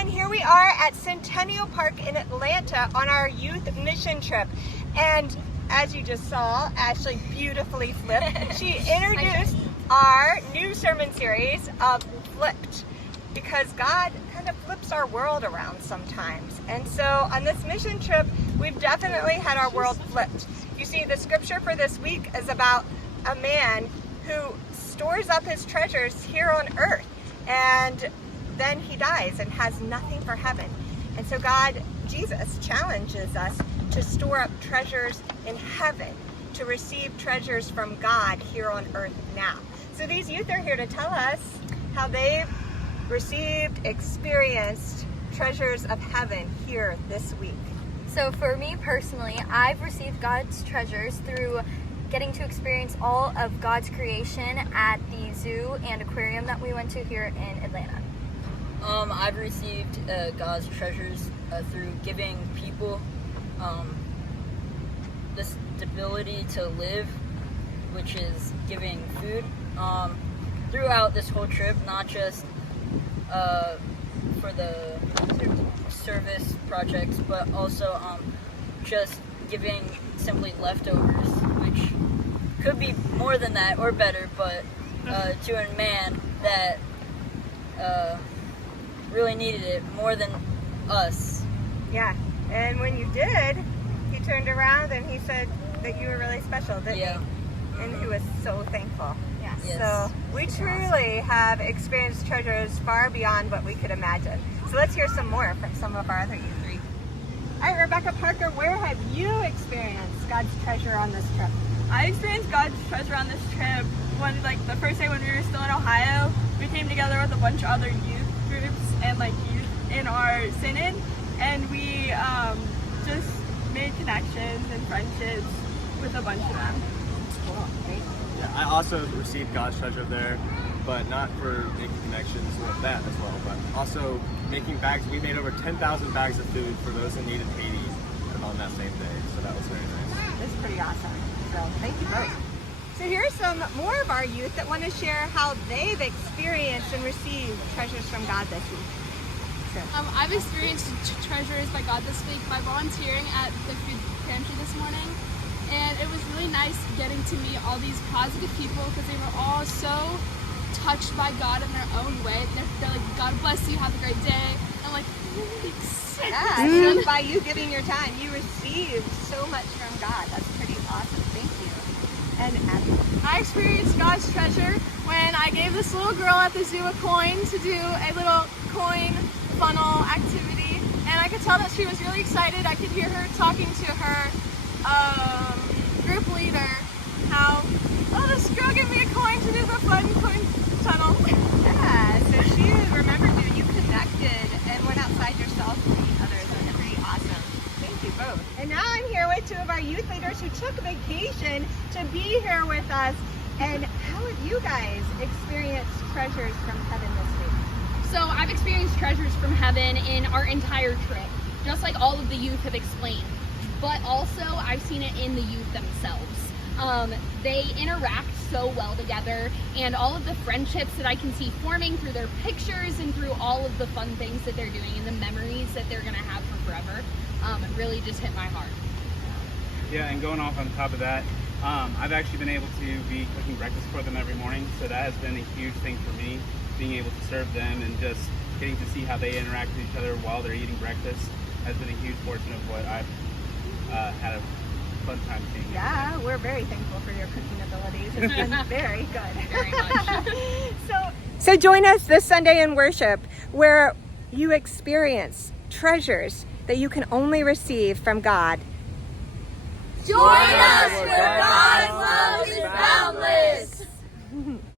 everyone, here we are at Centennial Park in Atlanta on our youth mission trip. And as you just saw, Ashley beautifully flipped. She introduced our new sermon series of Flipped, because God kind of flips our world around sometimes. And so on this mission trip, we've definitely had our world flipped. You see, the scripture for this week is about a man who stores up his treasures here on earth, and then he dies and has nothing for heaven. And so Jesus challenges us to store up treasures in heaven, to receive treasures from God here on earth now. So these youth are here to tell us how they've received, experienced treasures of heaven here this week. So for me personally, I've received God's treasures through getting to experience all of God's creation at the zoo and aquarium that we went to here in Atlanta. I've received God's treasures through giving people the stability to live, which is giving food throughout this whole trip, not just for the service projects, but also just giving simply leftovers, which could be more than that or better, but to a man that really needed it more than us. Yeah, and when you did, he turned around and he said that you were really special, didn't he? And he was so thankful. Yes. So we truly have experienced treasures far beyond what we could imagine. So let's hear some more from some of our other youth. All right, Rebecca Parker, where have you experienced God's treasure on this trip? I experienced God's treasure on this trip the first day when we were still in Ohio. We came together with a bunch of other youth groups and youth in our synod, and we just made connections and friendships with a bunch of them. Cool. Great. Yeah, I also received God's treasure there, but not for making connections with that as well, but also making bags. We made over 10,000 bags of food for those in need in Haiti on that same day, so that was very nice. That's pretty awesome. So thank you both. So here are some more of our youth that want to share how they've experienced and received treasures from God this week. So. I've experienced treasures by God this week by volunteering at the food pantry this morning, and it was really nice getting to meet all these positive people because they were all so touched by God in their own way. They're like, God bless you, have a great day. I'm like, thanks. Yeah, so by you giving your time, you received so much from God. That's pretty awesome. Thank you. And Abby. I experienced God's treasure when I gave this little girl at the zoo a coin to do a little coin funnel activity, and I could tell that she was really excited. I could hear her talking to her group leader, how, oh, this girl gave me a coin to do the fun coin tunnel. Yeah, so she remembered you connected and went outside yourself to meet others. That's pretty awesome. Thank you both. And now I'm here with two of our youth leaders who took vacation to be here with us. And how have you guys experienced treasures from heaven this week? So I've experienced treasures from heaven in our entire trip, just like all of the youth have explained. But also I've seen it in the youth themselves. They interact so well together, and all of the friendships that I can see forming through their pictures and through all of the fun things that they're doing and the memories that they're going to have for forever really just hit my heart. Yeah, and going off on top of that, I've actually been able to be cooking breakfast for them every morning, so that has been a huge thing for me, being able to serve them and just getting to see how they interact with each other while they're eating breakfast has been a huge portion of what I've had a fun time being. Yeah, we're very thankful for your cooking abilities. It's been very good. Very much. So join us this Sunday in worship, where you experience treasures that you can only receive from God. Join us where God's love is boundless.